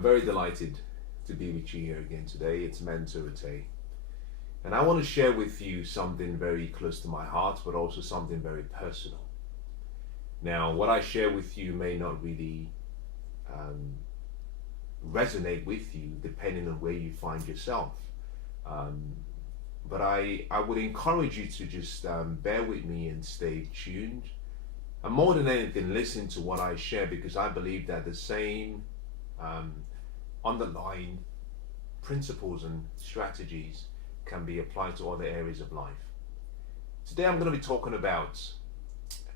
I'm very delighted to be with you here again today. It's Mensah Oteh. And I want to share with you something very close to my heart, but also something very personal. Now, what I share with you may not really resonate with you depending on where you find yourself. But I would encourage you to just bear with me and stay tuned. And more than anything, listen to what I share, because I believe that the same underlying principles and strategies can be applied to other areas of life. Today I'm going to be talking about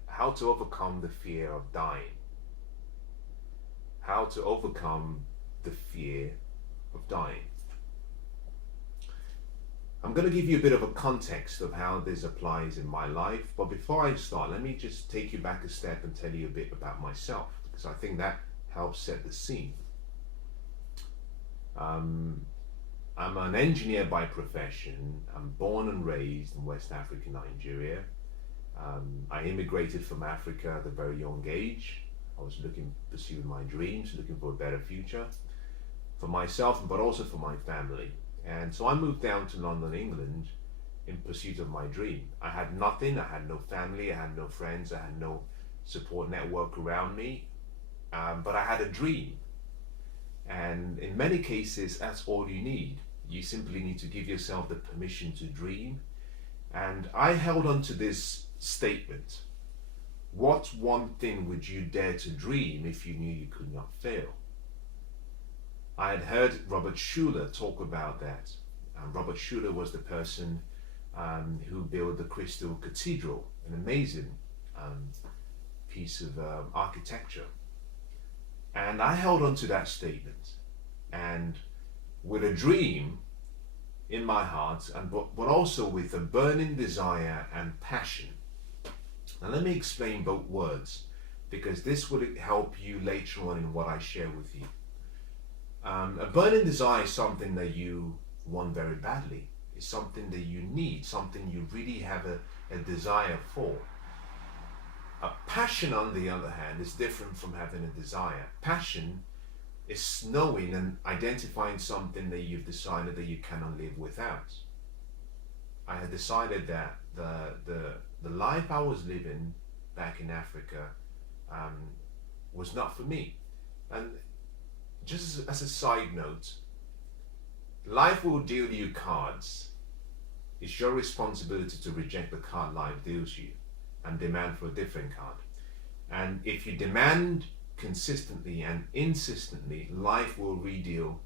how to overcome the fear of dying. How to overcome the fear of dying. I'm going to give you a bit of a context of how this applies in my life, but before I start, let me just take you back a step and tell you a bit about myself, because I think that helps set the scene. I'm an engineer by profession. I'm born and raised in West Africa, Nigeria. I immigrated from Africa at a very young age. I was pursuing my dreams, looking for a better future for myself, but also for my family. And so I moved down to London, England, in pursuit of my dream. I had nothing. I had no family. I had no friends. I had no support network around me. But I had a dream. And in many cases, that's all you need. You simply need to give yourself the permission to dream. And I held on to this statement: what one thing would you dare to dream if you knew you could not fail? I had heard Robert Schuller talk about that. Robert Schuller was the person who built the Crystal Cathedral, an amazing piece of architecture. And I held on to that statement, and with a dream in my heart, but also with a burning desire and passion. Now let me explain both words, because this will help you later on in what I share with you. A burning desire is something that you want very badly. It's something that you need, something you really have a desire for. A passion, on the other hand, is different from having a desire. Passion is knowing and identifying something that you've decided that you cannot live without. I had decided that the life I was living back in Africa was not for me. And just as a side note, life will deal you cards. It's your responsibility to reject the card life deals you and demand for a different card. And if you demand consistently and insistently, life will redeal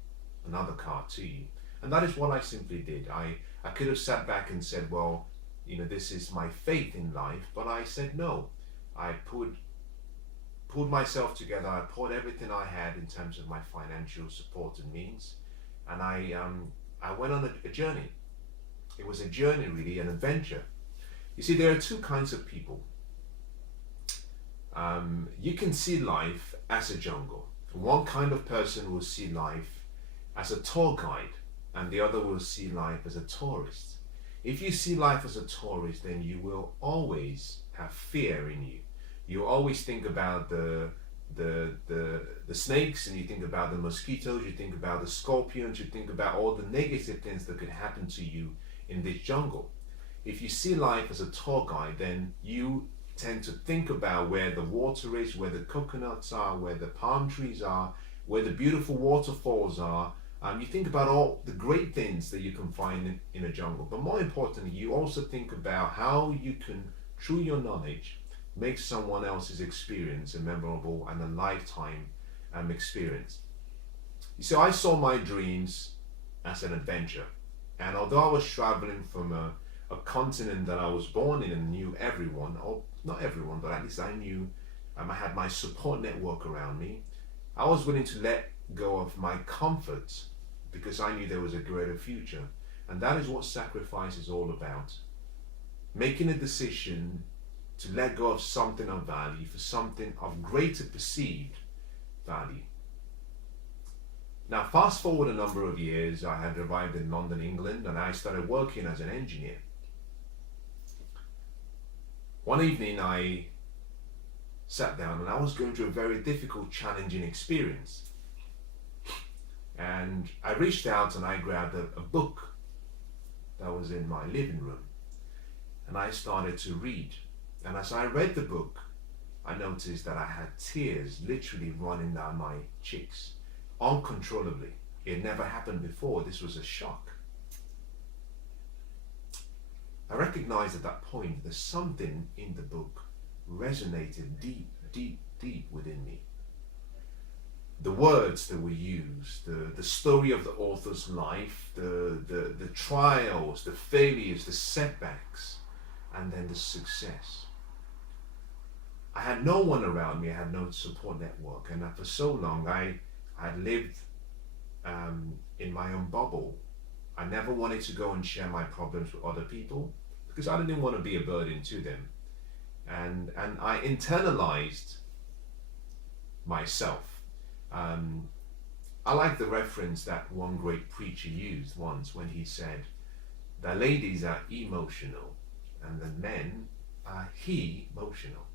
another card to you. And that is what I simply did. I could have sat back and said, well, this is my faith in life, but I said no. I pulled myself together. I poured everything I had in terms of my financial support and means, and I went on a journey. It was a journey, really, an adventure. You see, there are two kinds of people. You can see life as a jungle. One kind of person will see life as a tour guide, and the other will see life as a tourist. If you see life as a tourist, then you will always have fear in you. You always think about the snakes, and you think about the mosquitoes, you think about the scorpions, you think about all the negative things that could happen to you in this jungle. If you see life as a tour guide, then you tend to think about where the water is, where the coconuts are, where the palm trees are, where the beautiful waterfalls are. You think about all the great things that you can find in a jungle. But more importantly, you also think about how you can, through your knowledge, make someone else's experience a memorable and a lifetime experience. You see, I saw my dreams as an adventure. And although I was traveling from a continent that I was born in and knew everyone, or not everyone, but at least I knew, I had my support network around me, I was willing to let go of my comfort because I knew there was a greater future. And that is what sacrifice is all about. Making a decision to let go of something of value for something of greater perceived value. Now, fast forward a number of years, I had arrived in London, England, and I started working as an engineer. One evening, I sat down and I was going through a very difficult, challenging experience. And I reached out and I grabbed a book that was in my living room. And I started to read. And as I read the book, I noticed that I had tears literally running down my cheeks, uncontrollably. It never happened before. This was a shock. I recognized at that point that something in the book resonated deep, deep, deep within me. The words that were used, the story of the author's life, the trials, the failures, the setbacks, and then the success. I had no one around me, I had no support network, and for so long I had lived in my own bubble. I never wanted to go and share my problems with other people because I didn't want to be a burden to them. And I internalized myself. I like the reference that one great preacher used once when he said, the ladies are emotional and the men are he-motional.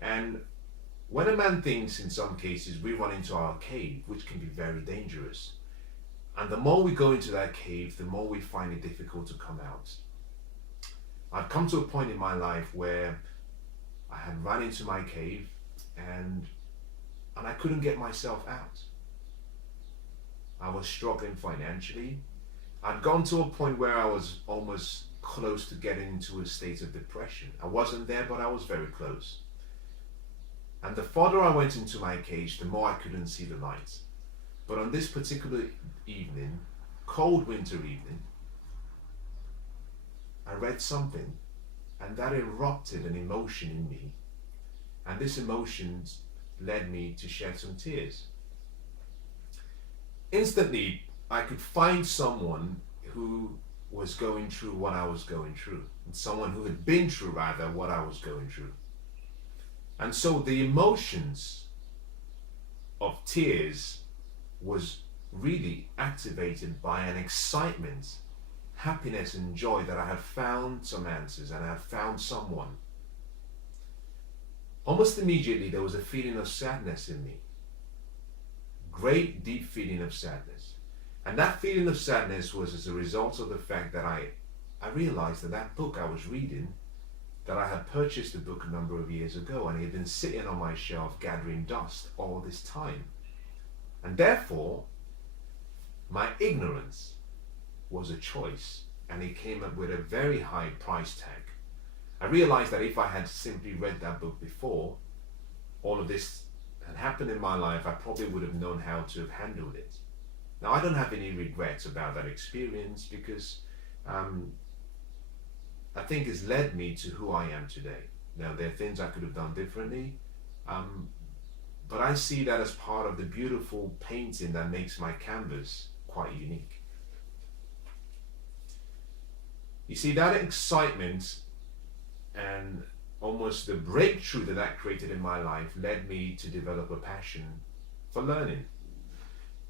And when a man thinks, in some cases, we run into our cave, which can be very dangerous. And the more we go into that cave, the more we find it difficult to come out. I've come to a point in my life where I had run into my cave and I couldn't get myself out. I was struggling financially. I'd gone to a point where I was almost close to getting into a state of depression. I wasn't there, but I was very close. And the farther I went into my cage, the more I couldn't see the light. But on this particular evening, cold winter evening, I read something, and that erupted an emotion in me. And this emotion led me to shed some tears. Instantly, I could find someone who was going through what I was going through, and someone who had been through, rather, what I was going through. And so the emotions of tears was really activated by an excitement, happiness and joy that I had found some answers and I had found someone. Almost immediately there was a feeling of sadness in me. Great deep feeling of sadness. And that feeling of sadness was as a result of the fact that I realized that book I was reading, that I had purchased the book a number of years ago, and it had been sitting on my shelf gathering dust all this time. And therefore, my ignorance was a choice, and it came up with a very high price tag. I realized that if I had simply read that book before all of this had happened in my life, I probably would have known how to have handled it. Now, I don't have any regrets about that experience because I think it's led me to who I am today. Now, there are things I could have done differently, but I see that as part of the beautiful painting that makes my canvas quite unique. You see, that excitement and almost the breakthrough that created in my life led me to develop a passion for learning.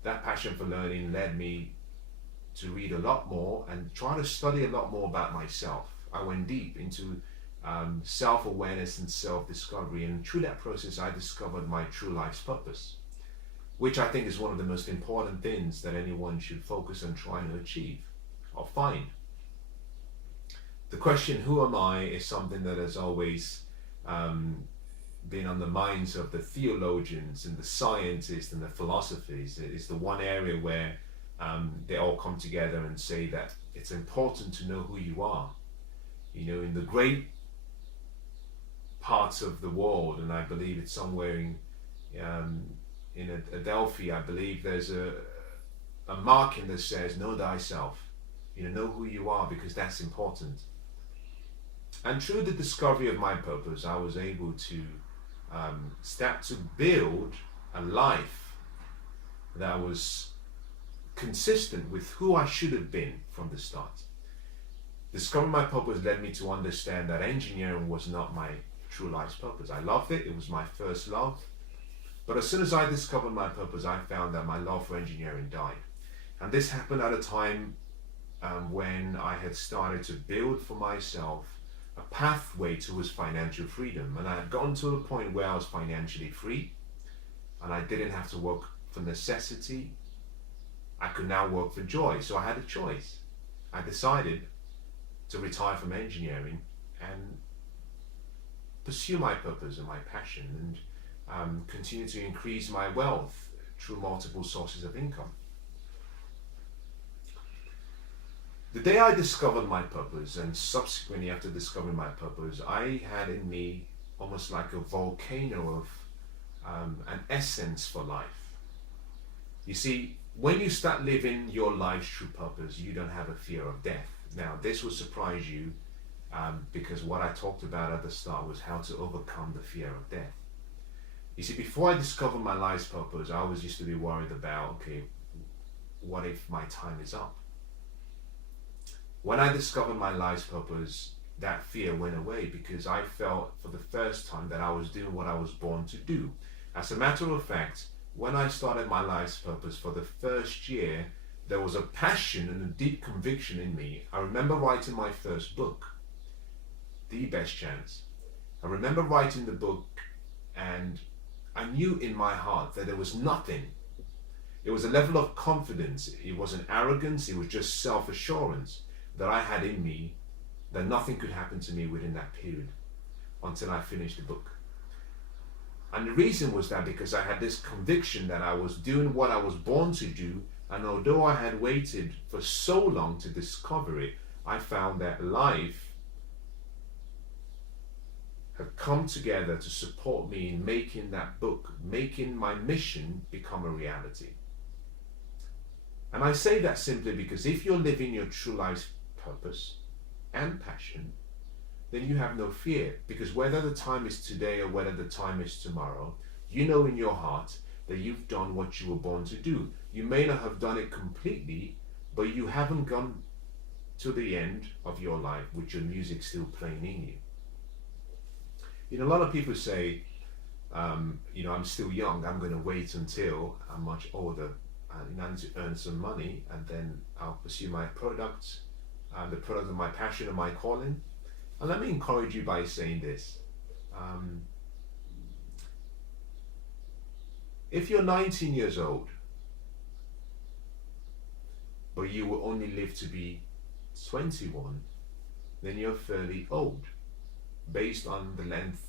That passion for learning led me to read a lot more and try to study a lot more about myself. I went deep into self-awareness and self-discovery, and through that process I discovered my true life's purpose, which I think is one of the most important things that anyone should focus on trying to achieve or find. The question, who am I, is something that has always been on the minds of the theologians and the scientists and the philosophies. It's the one area where they all come together and say that it's important to know who you are. You know, in the great parts of the world, and I believe it's somewhere in Adelphi, I believe there's a marking that says, know thyself. You know who you are, because that's important. And through the discovery of my purpose, I was able to start to build a life that was consistent with who I should have been from the start. Discovering my purpose led me to understand that engineering was not my true life's purpose. I loved it, it was my first love. But as soon as I discovered my purpose, I found that my love for engineering died. And this happened at a time when I had started to build for myself a pathway towards financial freedom. And I had gotten to a point where I was financially free and I didn't have to work for necessity. I could now work for joy. So I had a choice. I decided to retire from engineering and pursue my purpose and my passion, and continue to increase my wealth through multiple sources of income. The day I discovered my purpose, and subsequently after discovering my purpose, I had in me almost like a volcano of an essence for life. You see, when you start living your life through purpose, you don't have a fear of death. Now, this will surprise you because what I talked about at the start was how to overcome the fear of death. You see, before I discovered my life's purpose, I always used to be worried about, okay, what if my time is up? When I discovered my life's purpose, that fear went away because I felt for the first time that I was doing what I was born to do. As a matter of fact, when I started my life's purpose for the first year, there was a passion and a deep conviction in me. I remember writing my first book, The Best Chance. I remember writing the book, and I knew in my heart that there was nothing. It was a level of confidence. It wasn't arrogance. It was just self-assurance that I had in me that nothing could happen to me within that period until I finished the book. And the reason was that because I had this conviction that I was doing what I was born to do, and although I had waited for so long to discover it, I found that life had come together to support me in making that book, making my mission become a reality. And I say that simply because if you're living your true life's purpose and passion, then you have no fear, because whether the time is today or whether the time is tomorrow, you know in your heart that you've done what you were born to do. You may not have done it completely, but you haven't gone to the end of your life with your music still playing in you. You know, a lot of people say, I'm still young, I'm going to wait until I'm much older and I need to earn some money, and then I'll pursue my products, the product of my passion and my calling. And let me encourage you by saying this. If you're 19 years old, but you will only live to be 21, then you're fairly old, based on the length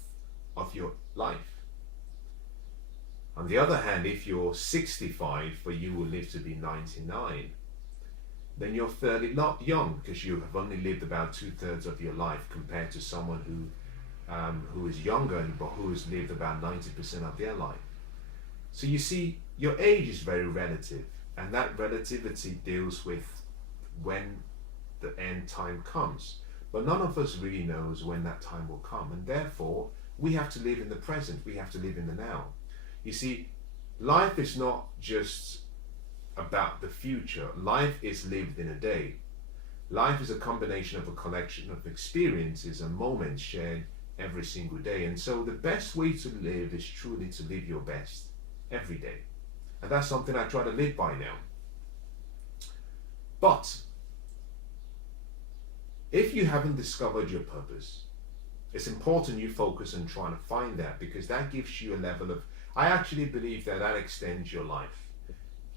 of your life. On the other hand, if you're 65, but you will live to be 99, then you're fairly not young, because you have only lived about 2/3 of your life compared to someone who is younger but who has lived about 90% of their life. So you see, your age is very relative, and that relativity deals with when the end time comes. But none of us really knows when that time will come, and therefore we have to live in the present. We have to live in the now. You see, life is not just about the future. Life is lived in a day. Life is a combination of a collection of experiences and moments shared every single day. And so the best way to live is truly to live your best every day. And that's something I try to live by now. But if you haven't discovered your purpose, it's important you focus on trying to find that, because that gives you a level of, I actually believe that extends your life.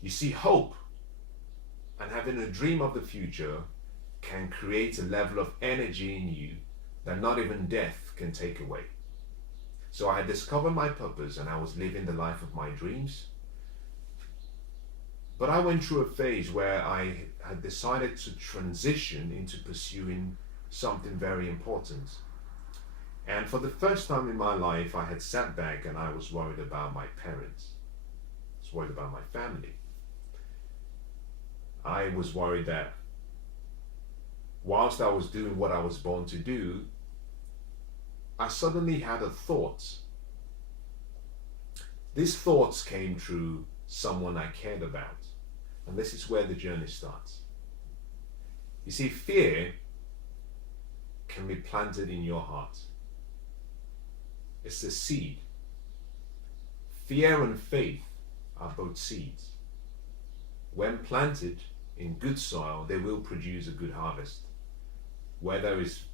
You see, hope and having a dream of the future can create a level of energy in you that not even death can take away. So I had discovered my purpose and I was living the life of my dreams. But I went through a phase where I had decided to transition into pursuing something very important. And for the first time in my life, I had sat back and I was worried about my parents. I was worried about my family. I was worried that whilst I was doing what I was born to do, I suddenly had a thought. These thoughts came through someone I cared about. And this is where the journey starts. You see, fear can be planted in your heart. It's a seed. Fear and faith are both seeds. When planted in good soil, they will produce a good harvest. Whether it's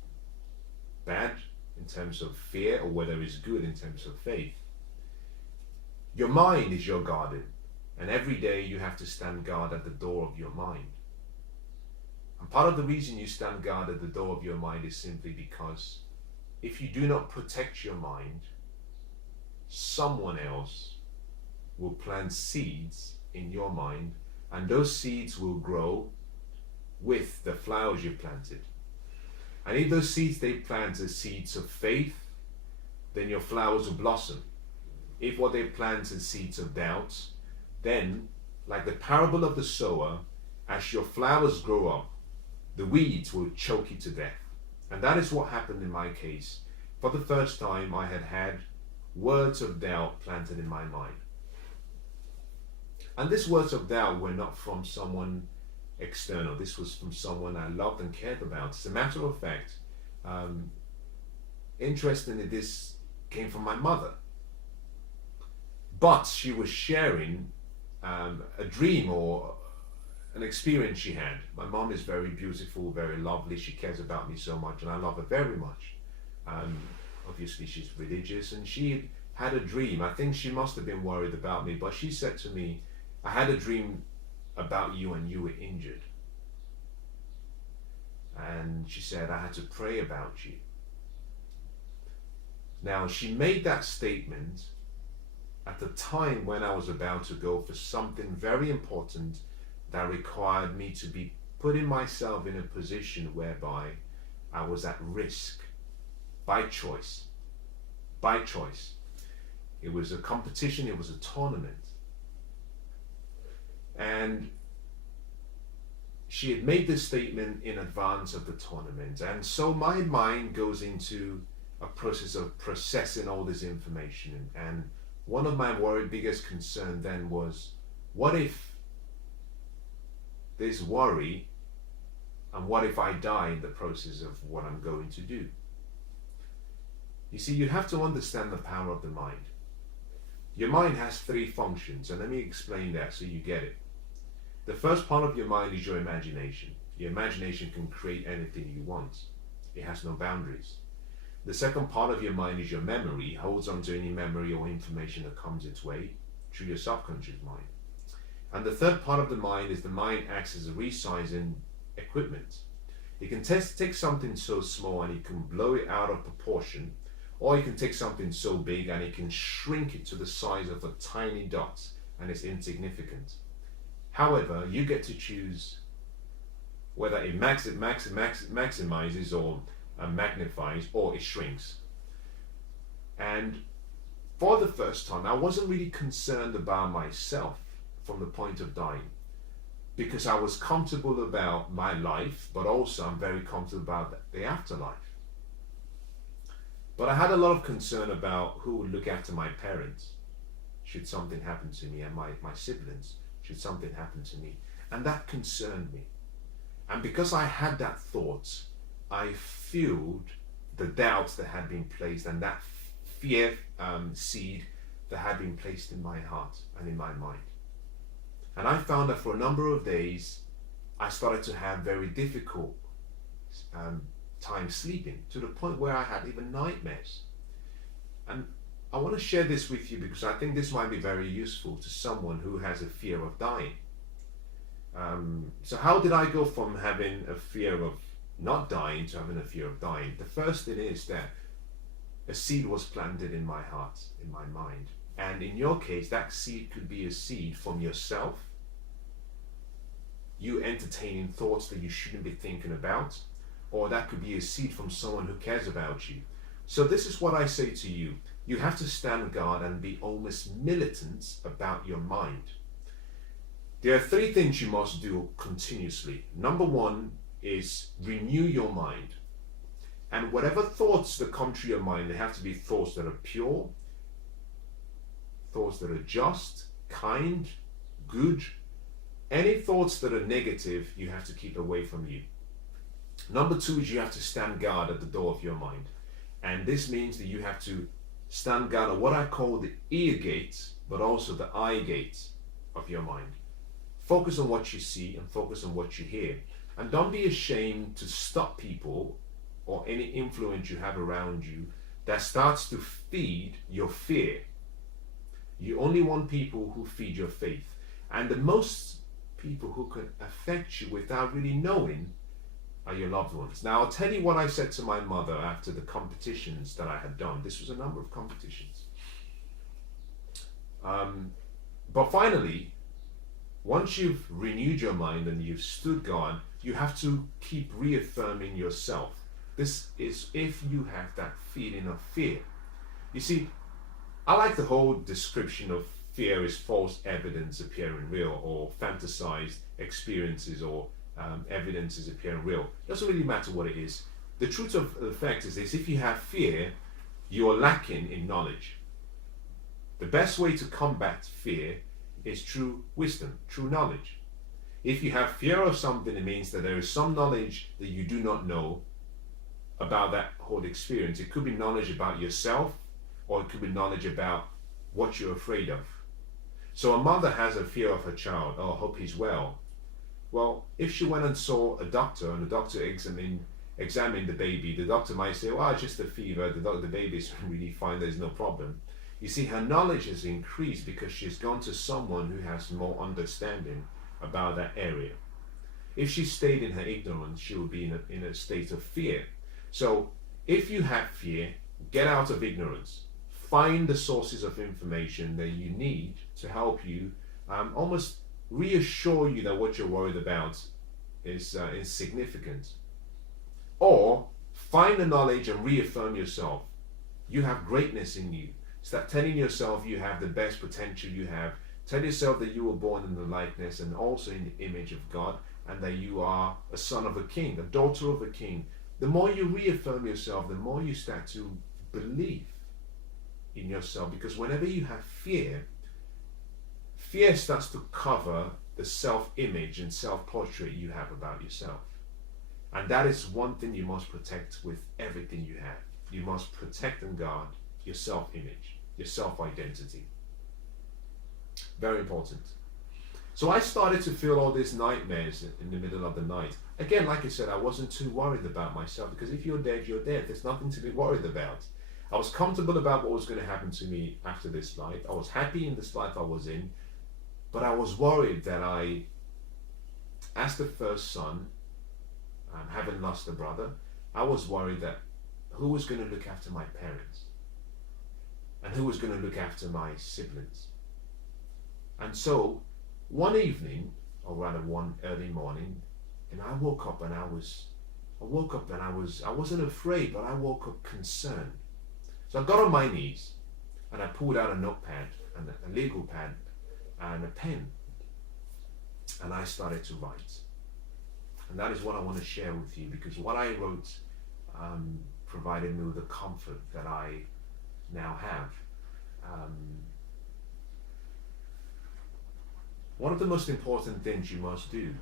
bad in terms of fear or whether it's good in terms of faith. Your mind is your garden, And every day you have to stand guard at the door of your mind. And part of the reason you stand guard at the door of your mind is simply because if you do not protect your mind, someone else will plant seeds in your mind, and those seeds will grow with the flowers you planted. And if those seeds they plant are seeds of faith, then your flowers will blossom. If what they plant is seeds of doubt, then, like the parable of the sower, as your flowers grow up, the weeds will choke you to death. And that is what happened in my case. For the first time, I had had words of doubt planted in my mind. And these words of doubt were not from someone external. This was from someone I loved and cared about. As a matter of fact, interestingly, this came from my mother. But she was sharing a dream or an experience she had. My mom is very beautiful, very lovely. She cares about me so much, and I love her very much. Obviously, she's religious, and she had a dream. I think she must have been worried about me, but she said to me, I had a dream about you and you were injured. And she said, I had to pray about you. Now, she made that statement at the time when I was about to go for something very important that required me to be putting myself in a position whereby I was at risk by choice. By choice. It was a competition, it was a tournament. And she had made this statement in advance of the tournament. And so my mind goes into a process of processing all this information. And one of my biggest concern then was, what if there's worry, and what if I die in the process of what I'm going to do? You see, you have to understand the power of the mind. Your mind has three functions, and let me explain that so you get it. The first part of your mind is your imagination. Your imagination can create anything you want. It has no boundaries. The second part of your mind is your memory. It holds on to any memory or information that comes its way through your subconscious mind. And the third part of the mind is the mind acts as a resizing equipment. It can take something so small and it can blow it out of proportion, or it can take something so big and it can shrink it to the size of a tiny dot and it's insignificant. However, you get to choose whether it maximizes or magnifies, or it shrinks. And for the first time, I wasn't really concerned about myself from the point of dying, because I was comfortable about my life, but also I'm very comfortable about the afterlife. But I had a lot of concern about who would look after my parents should something happen to me, and my siblings should something happen to me. And that concerned me. And because I had that thought, I fueled the doubts that had been placed, and that fear seed that had been placed in my heart and in my mind. And I found that for a number of days, I started to have very difficult time sleeping, to the point where I had even nightmares. And I want to share this with you because I think this might be very useful to someone who has a fear of dying. So how did I go from having a fear of not dying to having a fear of dying? The first thing is that a seed was planted in my heart, in my mind. And in your case, that seed could be a seed from yourself, you entertaining thoughts that you shouldn't be thinking about, or that could be a seed from someone who cares about you. So this is what I say to you. You have to stand guard and be almost militant about your mind. There are three things you must do continuously. Number one is renew your mind. And whatever thoughts that come to your mind, they have to be thoughts that are pure, thoughts that are just, kind, good. Any thoughts that are negative, you have to keep away from you. Number two is you have to stand guard at the door of your mind. And this means that you have to stand guard at what I call the ear gates, but also the eye gates of your mind. Focus on what you see and focus on what you hear. And don't be ashamed to stop people or any influence you have around you that starts to feed your fear. You only want people who feed your faith. And the most people who can affect you without really knowing are your loved ones. Now, I'll tell you what I said to my mother after the competitions that I had done. This was a number of competitions. But finally, once you've renewed your mind and you've stood guard, you have to keep reaffirming yourself. This is if you have that feeling of fear. You see, I like the whole description of fear is false evidence appearing real, or fantasized experiences, or evidences appearing real. It doesn't really matter what it is. The truth of the fact is this: if you have fear, you are lacking in knowledge. The best way to combat fear is through wisdom, through knowledge. If you have fear of something, it means that there is some knowledge that you do not know about that whole experience. It could be knowledge about yourself, or it could be knowledge about what you're afraid of. So a mother has a fear of her child. Oh, I hope he's well. Well, if she went and saw a doctor, and the doctor examined the baby, the doctor might say, well, it's just a fever, the baby's really fine, there's no problem. You see, her knowledge has increased because she's gone to someone who has more understanding about that area. If she stayed in her ignorance, she would be in a state of fear. So if you have fear, get out of ignorance. Find the sources of information that you need to help you almost reassure you that what you're worried about is insignificant. Or find the knowledge and reaffirm yourself. You have greatness in you. Start telling yourself you have the best potential you have. Tell yourself that you were born in the likeness and also in the image of God, and that you are a son of a king, a daughter of a king. The more you reaffirm yourself, the more you start to believe in yourself, because whenever you have fear, fear starts to cover the self-image and self-portrait you have about yourself. And that is one thing you must protect with everything you have. You must protect and guard your self-image, your self-identity. Very important. So I started to feel all these nightmares in the middle of the night. Again, like I said, I wasn't too worried about myself, because if you're dead, you're dead. There's nothing to be worried about. I was comfortable about what was going to happen to me after this life. I was happy in this life I was in, but I was worried that as the first son, having lost a brother, I was worried that who was going to look after my parents? And who was going to look after my siblings? And so, one evening, or rather one early morning, and I woke up and I wasn't afraid, but I woke up concerned. So I got on my knees and I pulled out a notepad and a legal pad and a pen, and I started to write. And that is what I want to share with you, because what I wrote provided me with the comfort that I now have. One of the most important things you must do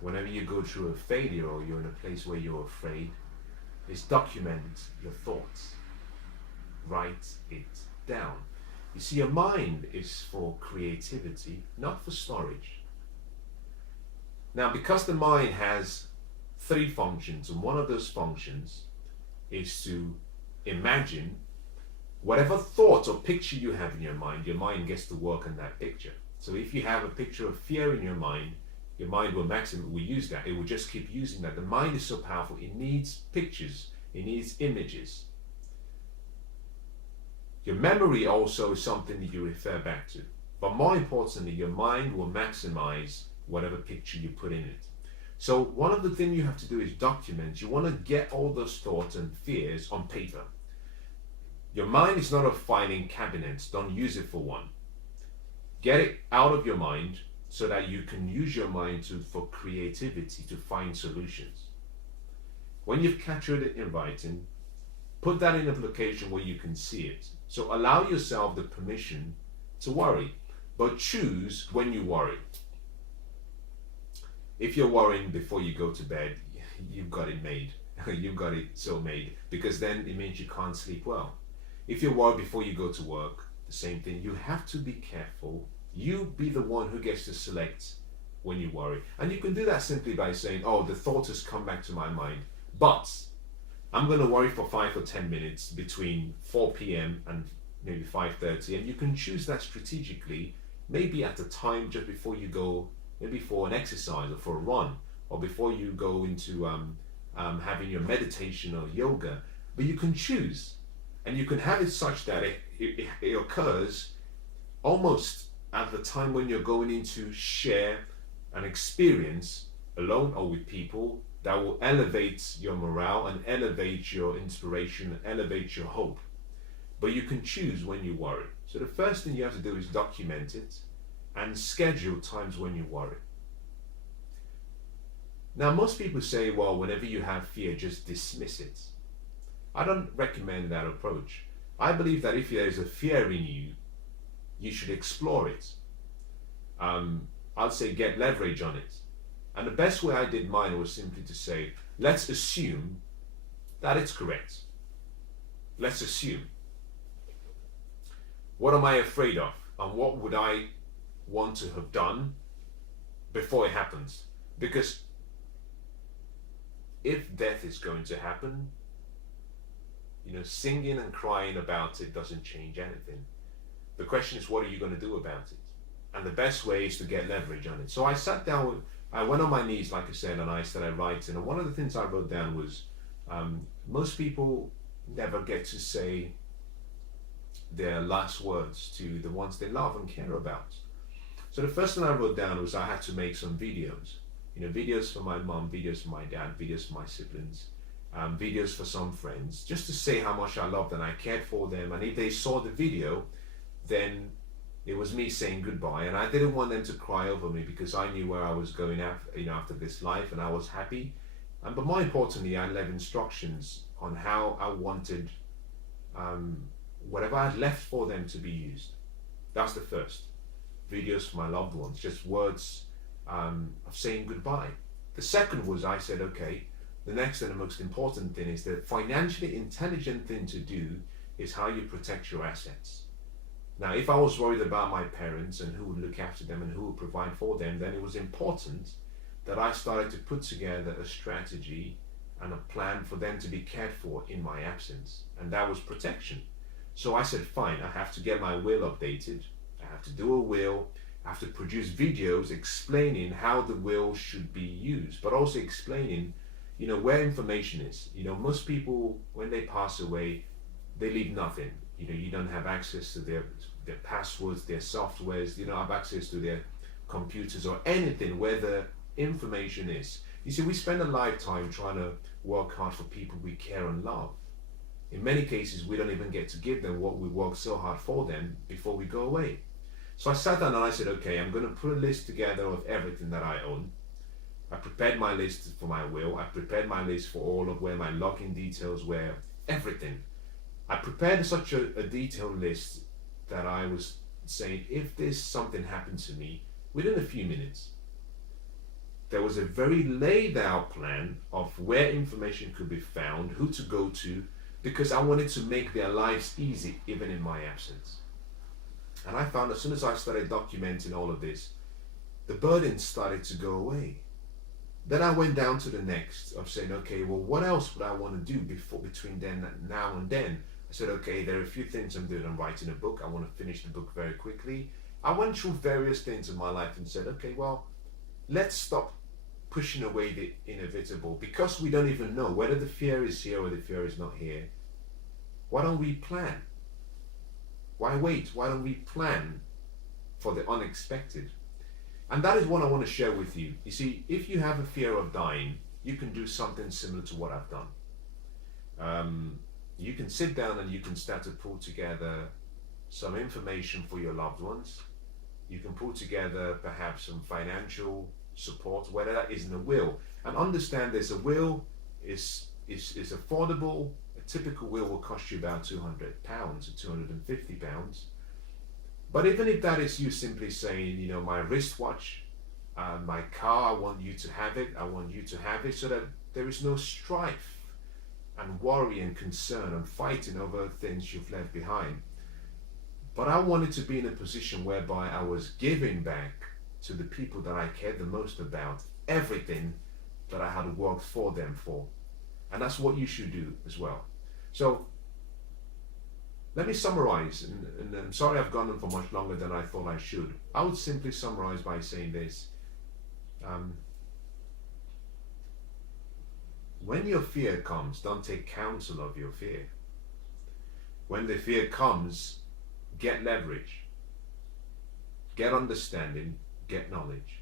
whenever you go through a failure or you're in a place where you're afraid is document your thoughts. Write it down. You see, your mind is for creativity, not for storage. Now, because the mind has 3 functions, and one of those functions is to imagine whatever thought or picture you have in your mind gets to work on that picture. So if you have a picture of fear in your mind will use that. It will just keep using that. The mind is so powerful, it needs pictures, it needs images. Your memory also is something that you refer back to. But more importantly, your mind will maximize whatever picture you put in it. So one of the things you have to do is document. You want to get all those thoughts and fears on paper. Your mind is not a filing cabinet. Don't use it for one. Get it out of your mind so that you can use your mind for creativity, to find solutions. When you've captured it in writing, put that in a location where you can see it. So allow yourself the permission to worry, but choose when you worry. If you're worrying before you go to bed, you've got it made. You've got it so made, because then it means you can't sleep well. If you're worried before you go to work, the same thing. You have to be careful. You be the one who gets to select when you worry. And you can do that simply by saying, oh, the thought has come back to my mind, but I'm going to worry for 5 or 10 minutes between 4 p.m. and maybe 5:30, and you can choose that strategically, maybe at the time just before you go, maybe for an exercise or for a run, or before you go into having your meditation or yoga. But you can choose, and you can have it such that it occurs almost at the time when you're going in to share an experience alone or with people that will elevate your morale and elevate your inspiration, elevate your hope. But you can choose when you worry. So the first thing you have to do is document it and schedule times when you worry. Now, most people say, well, whenever you have fear, just dismiss it. I don't recommend that approach. I believe that if there is a fear in you, you should explore it. I'd say get leverage on it. And the best way I did mine was simply to say, let's assume that it's correct. Let's assume. What am I afraid of? And what would I want to have done before it happens? Because if death is going to happen, singing and crying about it doesn't change anything. The question is, what are you going to do about it? And the best way is to get leverage on it. So I sat down, I went on my knees, like I said, and I started writing. And one of the things I wrote down was, most people never get to say their last words to the ones they love and care about. So the first thing I wrote down was I had to make some videos. Videos for my mom, videos for my dad, videos for my siblings, videos for some friends, just to say how much I loved and I cared for them. And if they saw the video, then it was me saying goodbye. And I didn't want them to cry over me because I knew where I was going after this life, and I was happy. But more importantly, I left instructions on how I wanted whatever I had left for them to be used. That's the first. Videos for my loved ones, just words of saying goodbye. The second was, I said, okay, the next and the most important thing is the financially intelligent thing to do is how you protect your assets. Now, if I was worried about my parents and who would look after them and who would provide for them, then it was important that I started to put together a strategy and a plan for them to be cared for in my absence. And that was protection. So I said, fine, I have to get my will updated. I have to do a will. I have to produce videos explaining how the will should be used, but also explaining, where information is. Most people, when they pass away, they leave nothing. You don't have access to their passwords, their softwares. You don't have access to their computers or anything where the information is. You see, we spend a lifetime trying to work hard for people we care and love. In many cases, we don't even get to give them what we worked so hard for them before we go away. So I sat down and I said, okay, I'm going to put a list together of everything that I own. I prepared my list for my will. I prepared my list for all of where my login details were, everything. I prepared such a detailed list that I was saying, if this something happened to me, within a few minutes, there was a very laid out plan of where information could be found, who to go to, because I wanted to make their lives easy, even in my absence. And I found as soon as I started documenting all of this, the burden started to go away. Then I went down to the next of saying, okay, well, what else would I want to do between now and then? I said, okay, there are a few things I'm doing. I'm writing a book. I want to finish the book very quickly. I went through various things in my life and said, okay, well, let's stop pushing away the inevitable, because we don't even know whether the fear is here or the fear is not here. Why don't we plan? Why wait? Why don't we plan for the unexpected? And that is what I want to share with you. You see, if you have a fear of dying, you can do something similar to what I've done. You can sit down and you can start to pull together some information for your loved ones. You can pull together perhaps some financial support, whether that is in a will. And understand this, a will is affordable. A typical will cost you about £200 to £250. But even if that is you simply saying, my wristwatch, my car, I want you to have it, I want you to have it, so that there is no strife and worry and concern and fighting over things you've left behind. But I wanted to be in a position whereby I was giving back to the people that I cared the most about everything that I had worked for them for. And that's what you should do as well. So Let me summarize, and I'm sorry I've gone on for much longer than I thought I should. I would simply summarize by saying this. When your fear comes, don't take counsel of your fear. When the fear comes, get leverage, get understanding, get knowledge.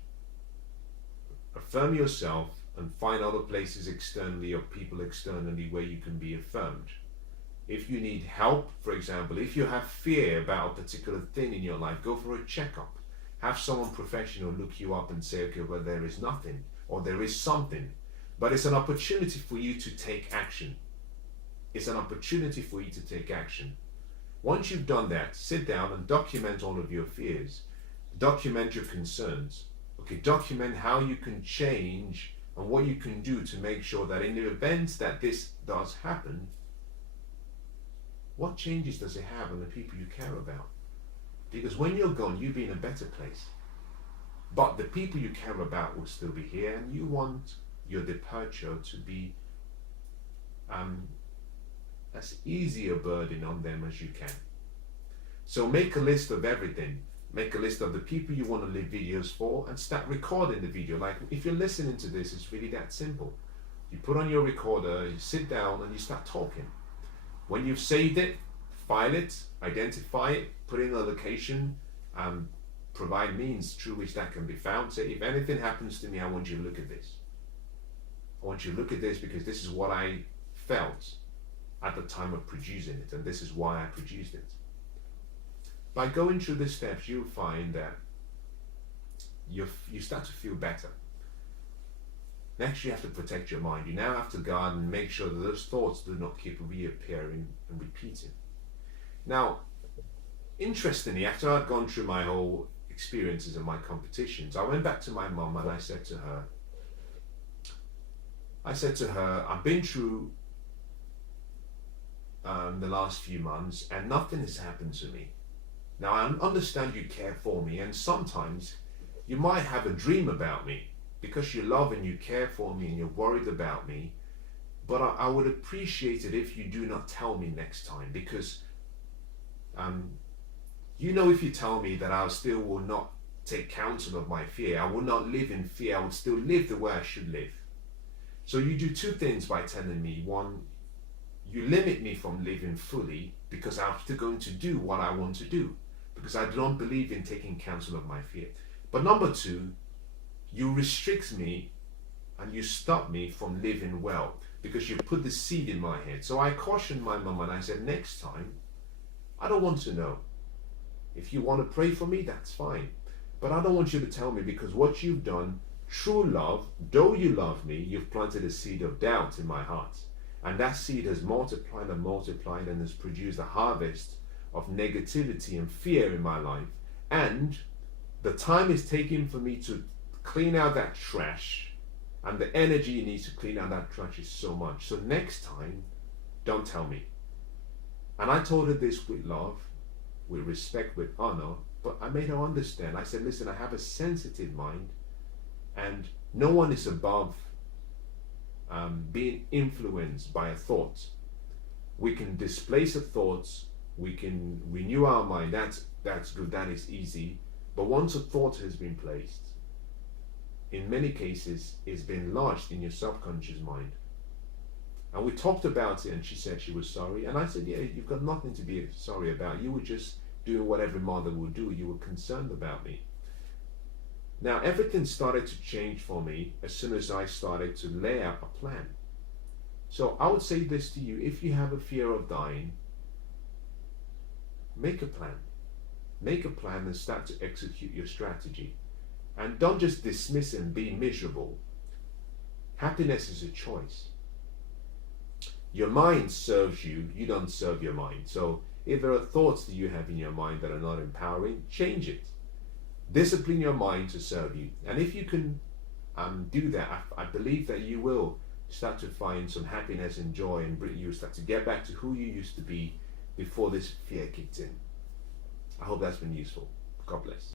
Affirm yourself and find other places externally or people externally where you can be affirmed. If you need help, for example, if you have fear about a particular thing in your life, go for a checkup. Have someone professional look you up and say, okay, well, there is nothing or there is something. But it's an opportunity for you to take action. It's an opportunity for you to take action. Once you've done that, sit down and document all of your fears. Document your concerns. Okay, document how you can change and what you can do to make sure that in the event that this does happen, what changes does it have on the people you care about? Because when you're gone, you'll be in a better place. But the people you care about will still be here, and you want your departure to be as easy a burden on them as you can. So make a list of everything. Make a list of the people you want to leave videos for and start recording the video. Like if you're listening to this, it's really that simple. You put on your recorder, you sit down and you start talking. When you've saved it, file it, identify it, put in a location, provide means through which that can be found. Say, if anything happens to me, I want you to look at this. I want you to look at this because this is what I felt at the time of producing it, and this is why I produced it. By going through the steps, you'll find that you start to feel better. Next, you have to protect your mind. You now have to guard and make sure that those thoughts do not keep reappearing and repeating. Now, interestingly, after I'd gone through my whole experiences and my competitions, I went back to my mum and I said to her, I've been through the last few months and nothing has happened to me. Now, I understand you care for me, and sometimes you might have a dream about me because you love and you care for me and you're worried about me. But I would appreciate it if you do not tell me next time, because if you tell me that I still will not take counsel of my fear, I will not live in fear, I will still live the way I should live. So you do two things by telling me. One, you limit me from living fully because I'm still going to do what I want to do, because I don't believe in taking counsel of my fear. But number two, you restrict me and you stop me from living well because you put the seed in my head. So I cautioned my mum and I said, next time, I don't want to know. If you want to pray for me, that's fine. But I don't want you to tell me, because what you've done, true love, though you love me, you've planted a seed of doubt in my heart. And that seed has multiplied and multiplied and has produced a harvest of negativity and fear in my life. And the time is taking for me to clean out that trash, and the energy you need to clean out that trash is so much. So next time, don't tell me. And I told her this with love, with respect, with honor, but I made her understand. I said, listen, I have a sensitive mind, and no one is above being influenced by a thought. We can displace a thought, we can renew our mind, that's good, that is easy. But once a thought has been placed, in many cases, it's been lodged in your subconscious mind. And we talked about it, and she said she was sorry. And I said, yeah, you've got nothing to be sorry about. You were just doing what every mother would do. You were concerned about me. Now, everything started to change for me as soon as I started to lay out a plan. So I would say this to you: if you have a fear of dying, make a plan. Make a plan and start to execute your strategy. And don't just dismiss and be miserable. Happiness is a choice. Your mind serves you, you don't serve your mind. So if there are thoughts that you have in your mind that are not empowering, change it. Discipline your mind to serve you. And if you can do that, I believe that you will start to find some happiness and joy, and you start to get back to who you used to be before this fear kicked in. I hope that's been useful. God bless.